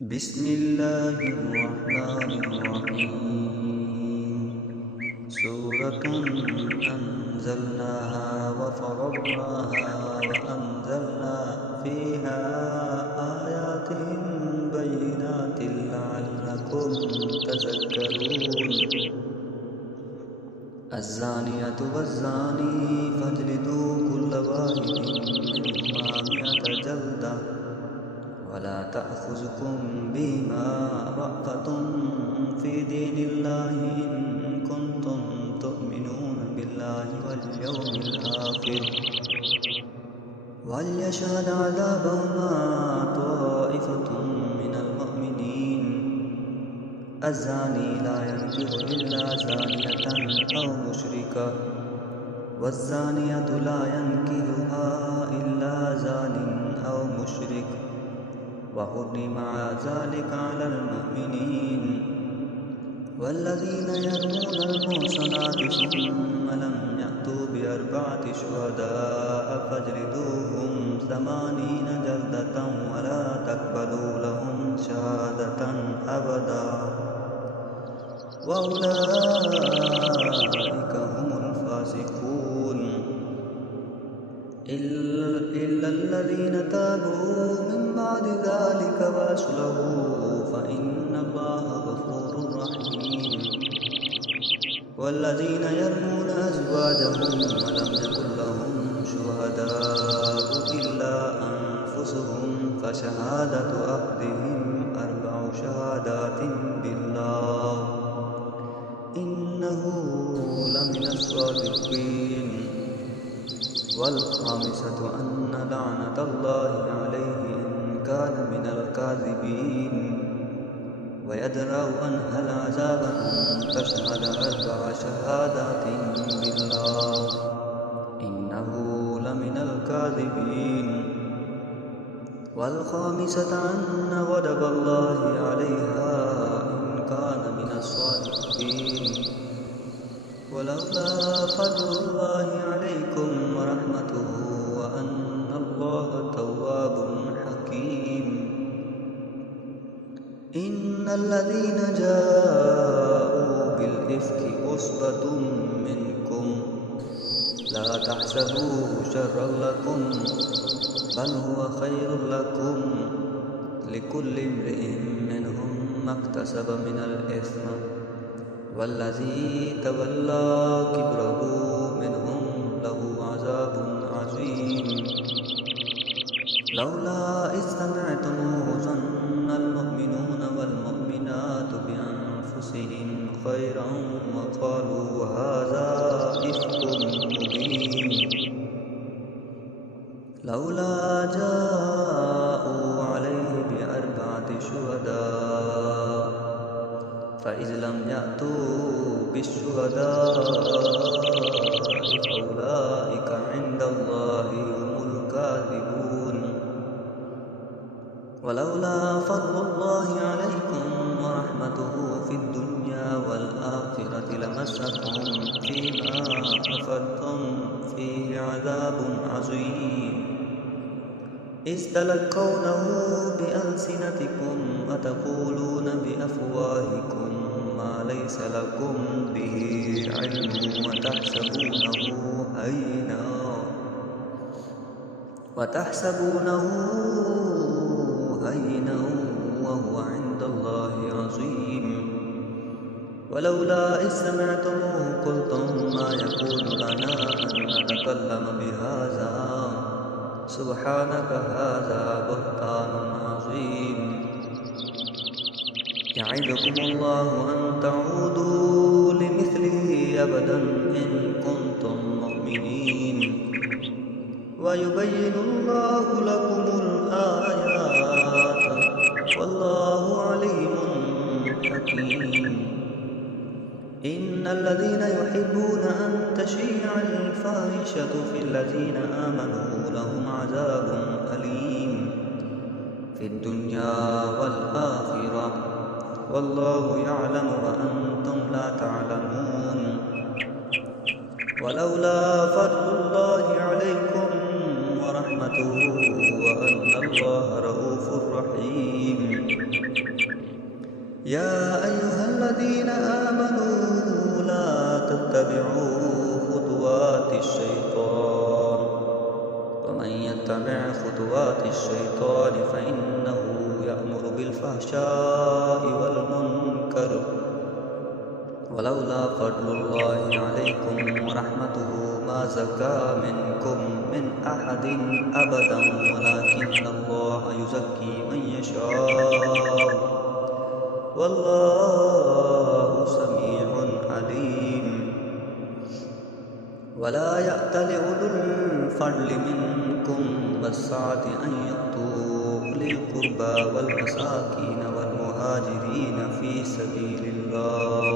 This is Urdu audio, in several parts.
بسم الله الرحمن الرحيم. سورة أنزلناها وفرضناها وأنزلنا فيها آيات بينات لعلكم تذكرون. الزانية والزاني فاجلدوا كل واحد منهما 100 جلدة ولا تأخذكم بهما رأفة في دين الله إن كنتم تؤمنون بالله واليوم الآخر وليشهد عذابهما طائفة من المؤمنين. الزاني لا ينكح إلا زانية أو مشركة والزانية لا ينكحها إلا زان أو مشرك وحرم ذلك على المؤمنين. والذين يرمون المحصنات ثم لم يأتوا ب4 شهداء فاجلدوهم 80 جلدة ولا تقبلوا لهم شهادة أبدا وأولئك هم الفاسقون. إلا الذين تابوا من بعد ذلك وأصلحوا فإن الله غفور رحيم. والذين يرمون أزواجهم ولم يكن لهم شهداء إلا أنفسهم فشهادة أحدهم 4 شهادات بالله إنه لمن الصادقين. والخامسة أن لعنة الله عليه إن كان من الكاذبين ويدرأ عنها العذاب أن تشهد 4 شهادات بالله إنه لمن الكاذبين. والخامسة أن غضب الله عليها إن كان من الصادقين. ولولا فضل الله عليكم ورحمته وأن الله تواب حكيم. إن الذين جاءوا بالإفك عصبة منكم لا تحسبوه شرا لكم بل هو خير لكم لكل امرئ منهم ما اكتسب من الإثم والذي تولى كبره منهم له عذاب عظيم. لولا إذ سمعتموه ظن المؤمنون والمؤمنات بأنفسهم خيرا وقالوا هذا إفك مبين. لولا جاءوا عليه ب4 شهداء فإذ لم يأتوا بالشهداء فأولئك عند الله هم الكاذبون. ولولا فضل الله عليكم ورحمته في الدنيا والآخرة لمسكم فيما أفضتم فيه عذاب عظيم إذ تلقونه بألسنتكم وتقولون بأفواهكم ما ليس لكم به علم وتحسبونه هينا وهو عند الله عظيم. ولولا إذ سمعتموه قلتم ما يكون لنا أن نتكلم بهذا سبحانك هذا بهتان عظيم. يعظكم الله أن تعودوا لمثله أبدا إن كنتم مؤمنين ويبين الله لكم الآيات والله عليم حكيم. إن الذين يحبون أن تشيع الفاحشة في الذين آمنوا لهم عذاب أليم في الدنيا والآخرة والله يعلم وأنتم لا تعلمون. ولولا فضل الله عليكم ورحمته وأن الله رؤوف رحيم يا أيها الذين آمنوا لا تتبعوا خطوات الشيطان ومن يتبع خطوات الشيطان فإنه يأمر بالفحشاء والمنكر ولولا فضل الله عليكم ورحمته ما زكى منكم من أحد أبدا ولكن الله يزكي من يشاء والله سميع عليم. ولا يأتل أولو الفضل منكم والسعة أن يؤتوا أولي القربى والمساكين والمهاجرين في سبيل الله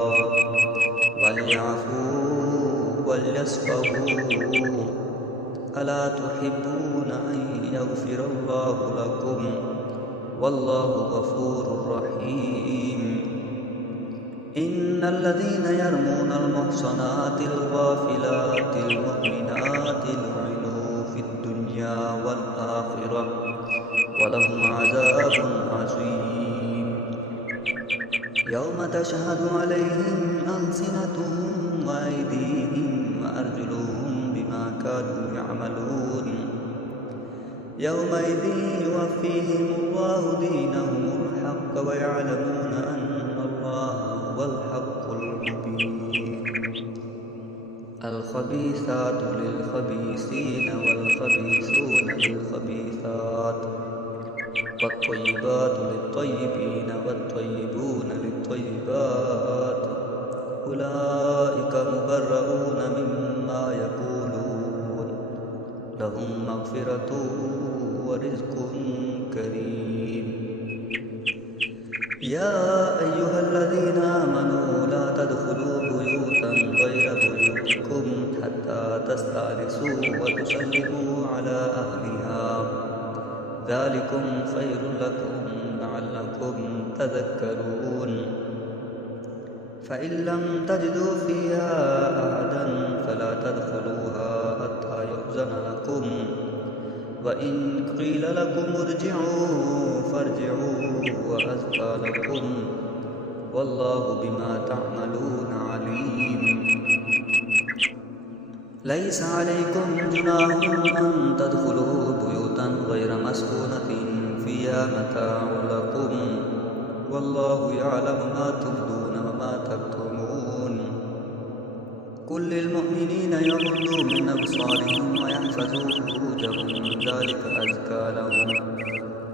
وليعفوا وليصفحوا ألا تحبون أن يغفر الله لكم والله غفور رحيم. إن الذين يرمون المحصنات الغافلات المؤمنات لعنوا في الدنيا والآخرة ولهم عذاب عظيم. يوم تشهد عليهم ألسنتهم وأيديهم وأرجلهم بما كانوا يعملون يومئذ يوفيهم الله دينهم الحق ويعلمون أن الله هو الحق المبين. الخبيثات للخبيثين والخبيثون للخبيثات والطيبات للطيبين والطيبون للطيبات أولئك مبرؤون مما يقولون لهم مغفرة ورزق كريم. يا أيها الذين آمنوا لا تدخلوا بيوتا غير بيوتكم حتى تستأنسوا وتسلموا على أهلها ذلكم خير لكم لعلكم تذكرون. فإن لم تجدوا فيها أحدا فلا تدخلوها حتى يؤذن لكم وإن قيل لكم ارجعوا فارجعوا وأزكى لكم والله بما تعملون عليم. ليس عليكم جناح أن تدخلوا بيوتا غير مسكونة فيها متاع لكم والله يعلم ما تبدون وما تكتمون. قل للمؤمنين يغضوا من أبصارهم ويحفظوا فروجهم ذلك أزكى لهم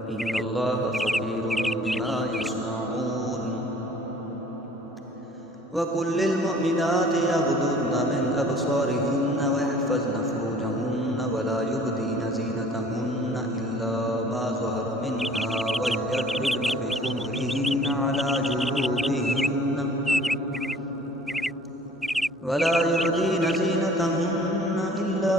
إن الله خبير بما يصنعون. وقل للمؤمنات يغضضن من أبصارهن ويحفظن فروجهن ولا يبدين زينتهن إلا ما ظهر منها وليضربن بخمرهن على جيوبهن ولا يبدين زينتهن إلا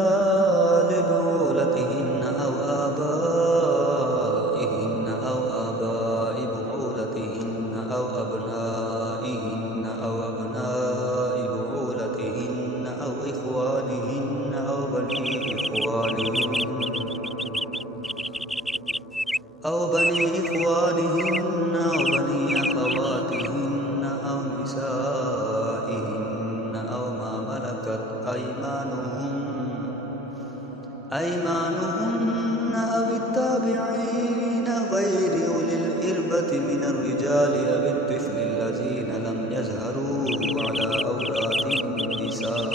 لبعولتهن أو آبائهن أو آباء بعولتهن أو أبنائهن أو أبناء بعولتهن أو إخوانهن أو بني إخوانهن أو بني أخواتهن أو نسائهن أو ما ملكت أيمانهن أو التابعين غير أولي الإربة من الرجال أو الطفل الذين لم يظهروا على عورات النساء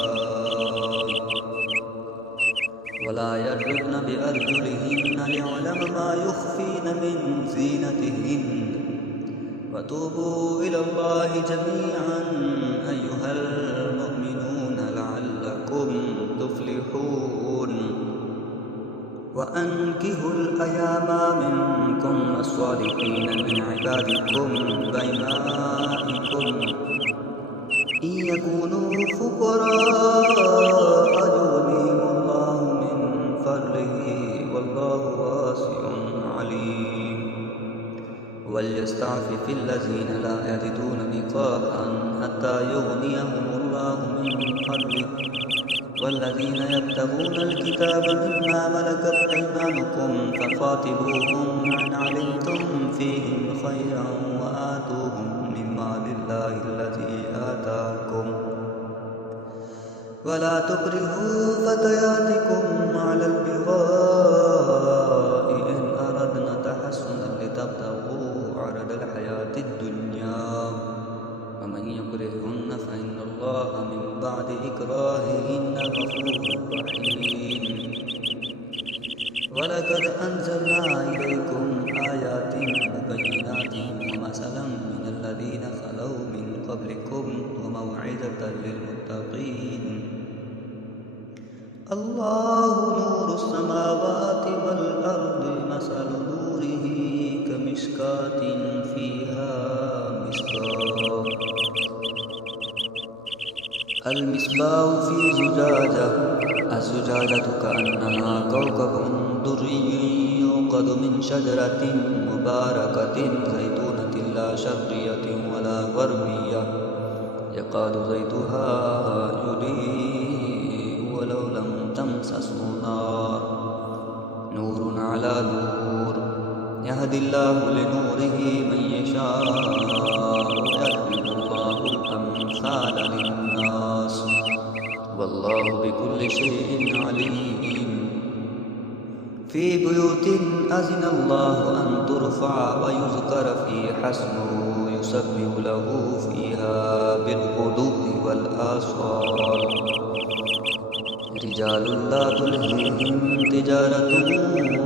ولا يضربن بأرجلهن ليعلم ما يخفين من زينتهن. وتوبوا إلى الله جميعا أيها المؤمنون لعلكم تفلحون. وأنكحوا الأيام منكم والصالحين من عبادكم وإمائكم إن يكونوا فقراء يغنيهم الله من فضله والله واسع عليم. وليستعفف الذين لا يجدون نكاحا حتى يغنيهم الله من فضله والذين يبتغون الكتاب مما ملكت أيمانكم فقاتلوهم إن علمتم فيهم خيرا وآتوهم من مال الله الذي آتاكم ولا تكرهوا فتياتكم على البغاء إن أردنا تحسنا لتبتغوا عرض الحياة الدنيا ومن يكرهن فإن الله من بعد إكراههن غفور رحيم ولقد أنزلنا إليكم آيات مبينات ومثلا من الذين خلوا من قبلكم وموعظة للمتقين الله نور السماوات والأرض مثل نوره كمشكاة فيها مصباح المصباح في زجاجة الزجاجة كأنها كوكب دري يوقد من شجرة مباركة زيتونة لا شرقية ولا غربية يكاد زيتها يضيء ولو لم تمسسه نار نور على نور يهدي الله لنوره من يشاء ويضرب الله الأمثال للناس والله بكل شيء عليم في بيوت أذن الله أن ترفع ويذكر فيها اسمه يسبح له فيها بالغدو والآصال رجال لا تلهيهم تجارة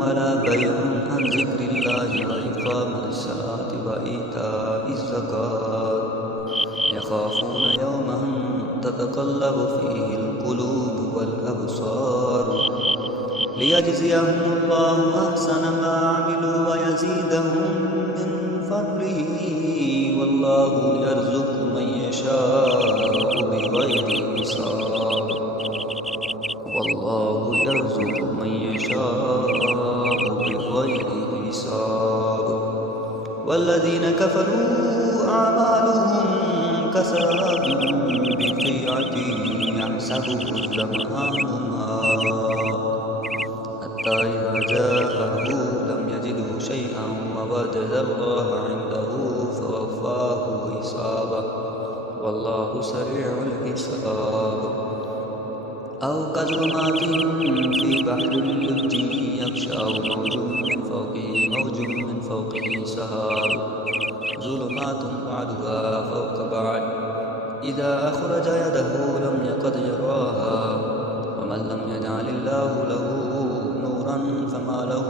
ولا بيع عن ذكر الله وإقام الصلاة وإيتاء الزكاة يخافون يوما تتقلب فيه القلوب والأبصار ليجزيهم الله أحسن ما عملوا ويزيدهم من فضله والله يرزق من يشاء بغير حساب والله يرزق من يشاء بغير حساب والذين كفروا أعمالهم كسراب بقيعة يحسبه الظمآن ماء حتى إذا جاءه لم يجده شيئا ووجد الله عنده فوفاه حسابه والله سريع الحساب أو كظلمات في بحر اللجي يغشاه موج من فوقه موج من فوقه سحاب ظلمات بعضها فوق بعض إذا أخرج يده لم يكد يراها ومن لم يجعل الله له نورا فما له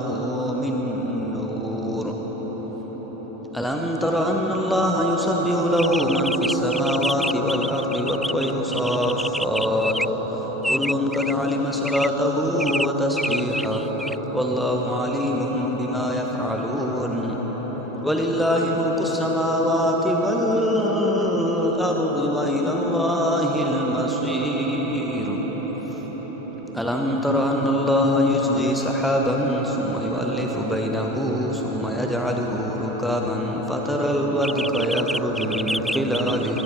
من نور ألم تر أن الله يسبح له من في السماوات والأرض والطير صافات كل قد علم صلاته وتسبيحه والله عليم بما يفعلون ولله ملك السماوات والأرض وإلى الله المصير ألم تر أن الله يزجي سحابا ثم يؤلف بينه ثم يجعله ركاما فترى الودق يخرج من خلاله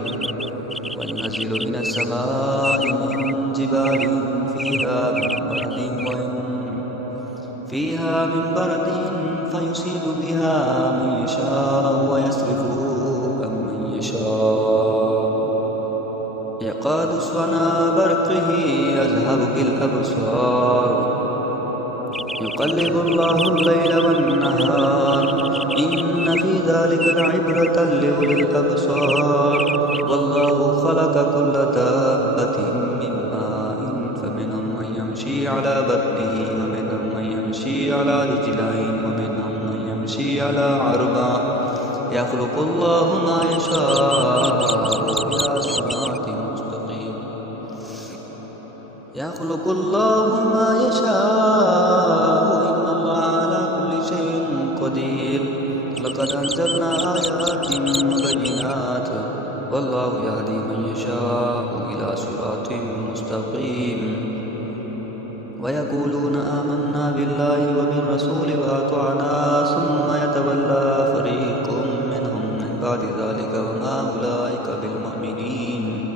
وينزل من السماء من جبال فيها من برد فيصيب بها من يشاء ويصرفه عن من يشاء يقاد صنع برقه يذهب بالأبصار يقلب الله الليل والنهار إن في ذلك لعبرة لأولي الأبصار والله خلق كل دابة من ماء فمنهم من يمشي على بطنه ومنهم من يمشي على رجلين ومنهم من يمشي على أربع يخلق الله ما يشاء إلى صراط مستقيم يخلق الله ما يشاء إن الله على كل شيء قدير لقد أنزلنا آيات مبينات والله يهدي من يشاء إلى صراط مستقيم ويقولون آمنا بالله وبالرسول وأطعنا ثم يتولى فريق منهم من بعد ذلك وما أولئك بالمؤمنين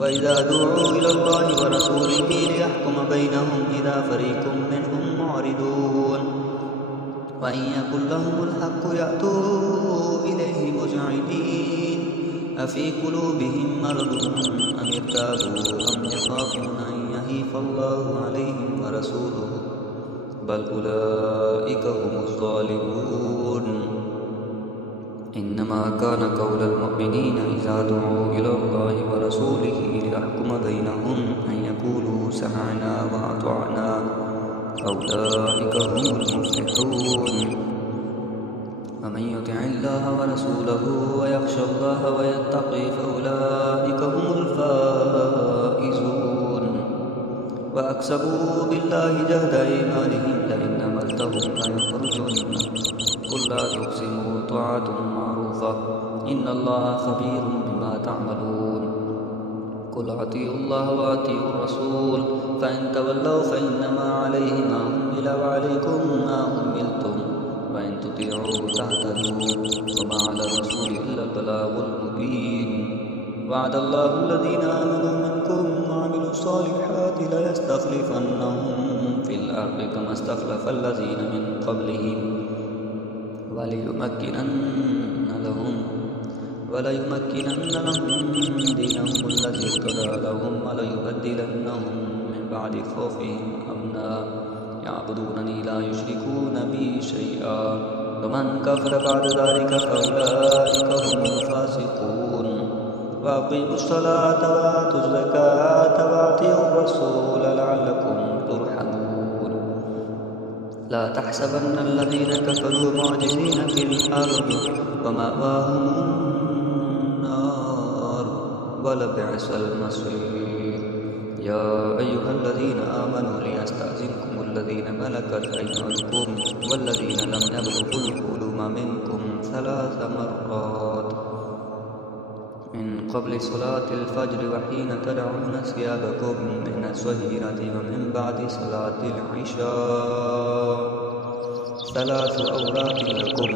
وإذا دعوا إلى الله ورسوله ليحكم بينهم إذا فريق منهم معرضون وإن يكن لهم الحق يأتوا الواعدين أفي قلوبهم مرض أم ارتابوا أم يخافون أن يهيف الله عليهم ورسوله بل أولئك هم الظالمون إنما كان قول المؤمنين إذا دعوا إلى الله ورسوله ليحكم بينهم أن يقولوا سمعنا وأطعنا أولئك هم المفلحون ومن يطع الله ورسوله ويخشى الله ويتقي فأولئك هم الفائزون وأقسموا بالله جهد أيمانهم لئن أمرتهم ليخرجن قل لا تقسموا طاعة معروفة إن الله خبير بما تعملون قل أطيعوا الله وأطيعوا الرسول فإن تولوا فإنما عليه ما حمل وعليكم ما حملتم وإن تطيعوا تهتدوا وما على الرسول إلا البلاغ المبين وعد الله الذين آمنوا منكم وعملوا الصالحات ليستخلفنهم في الأرض كما استخلف الذين من قبلهم وليمكنن لهم دينهم الذي ارتضى لهم وليبدلنهم من بعد خوفهم أمنا يعبدونني لا يشركون بي شيئا ومن كفر بعد ذلك فأولئك هم الفاسقون وأقيموا الصلاة وآتوا الزكاة وأطيعوا الرسول لعلكم ترحمون لا تحسبن الذين كفروا معجزين في الأرض ومأواهم النار ولبئس المصير يا أيها الذين آمنوا ليستأذنكم الذين ملكت أيمانكم والذين لم يبلغوا الحلم منكم 3 مرات من قبل صلاة الفجر وحين تدعون ثيابكم من الظهيرة ومن بعد صلاة العشاء 3 عورات لكم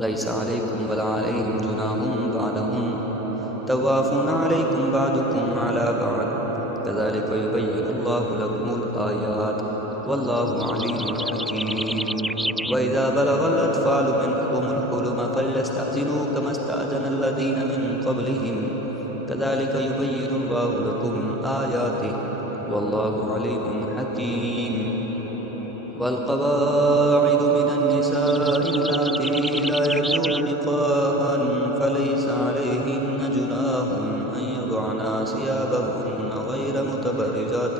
ليس عليكم ولا عليهم جناح بعدهم توافون عليكم بعضكم على بعض كذلك يبين الله لكم الآيات والله عليم حكيم وإذا بلغ الأطفال منكم الحلم فليستأذنوا كما استأذن الذين من قبلهم كذلك يبين الله لكم آياته والله عليم حكيم والقواعد من النساء اللاتي لا يرجون نكاحا فليس عليهن جناح أن يضعن ثيابهن غير متبرجات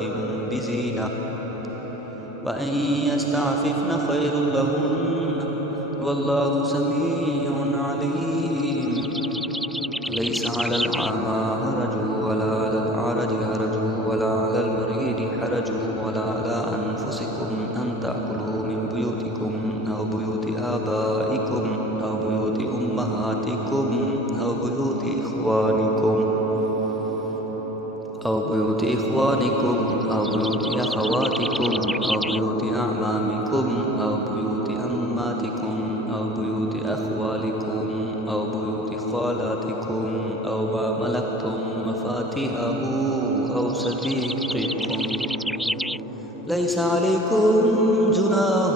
بزينة وأن يستعففن خير لهن والله سميع عليم ليس على الأعمى حرج ولا على الأعرج حرج ولا على المريض حرج ولا على أنفسكم أن تأكلوا من بيوتكم أو بيوت آبائكم أو بيوت أمهاتكم أو بيوت إخوانكم أو بيوت أخواتكم أو بيوت أعمامكم أو بيوت أماتكم أو بيوت أخوالكم أو بيوت خالاتكم أو ما ملكتم مفاتيحه أو صديقكم ليس عليكم جناح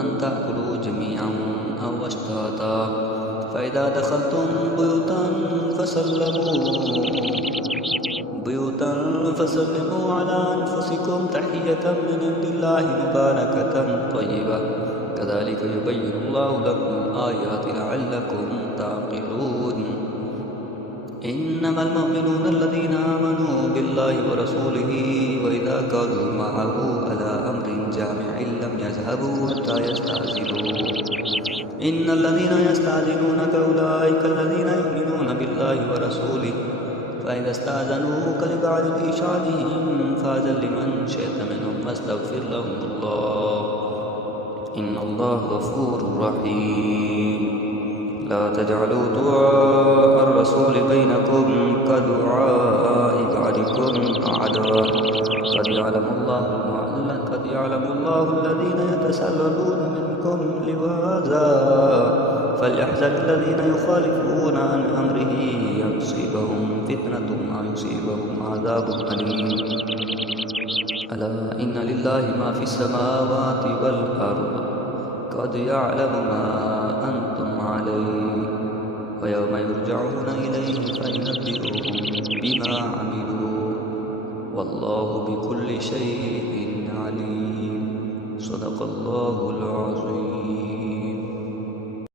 أن تأكلوا جميعا أو أشتاتا فإذا دخلتم بيوتا فسلموا على أنفسكم تحية من عند الله مباركة طيبة كذلك يبين الله لكم الآيات لعلكم تعقلون إنما المؤمنون الذين آمنوا بالله ورسوله وإذا كانوا معه على أمر جامع لم يذهبوا حتى يستأذنوه إن الذين يستأذنونك أولئك الذين يؤمنون بالله ورسوله فإذا استأذنوك لبعض إشعارهم فأذن لمن شئت منهم واستغفر لهم الله إن الله غفور رحيم لا تجعلوا دعاء الرسول بينكم كدعاء بعضكم بعضا قد يعلم الله الذين يتسللون منكم لواذا فليحذر الذين يخالفون عن أمره أن تصيبهم فتنة أو يصيبهم عذاب أليم ألا إن لله ما في السماوات والأرض قد يعلم ما أنتم عليه يرجعون إليه فينبئهم بما عملوا والله بكل شيء عليم. صدق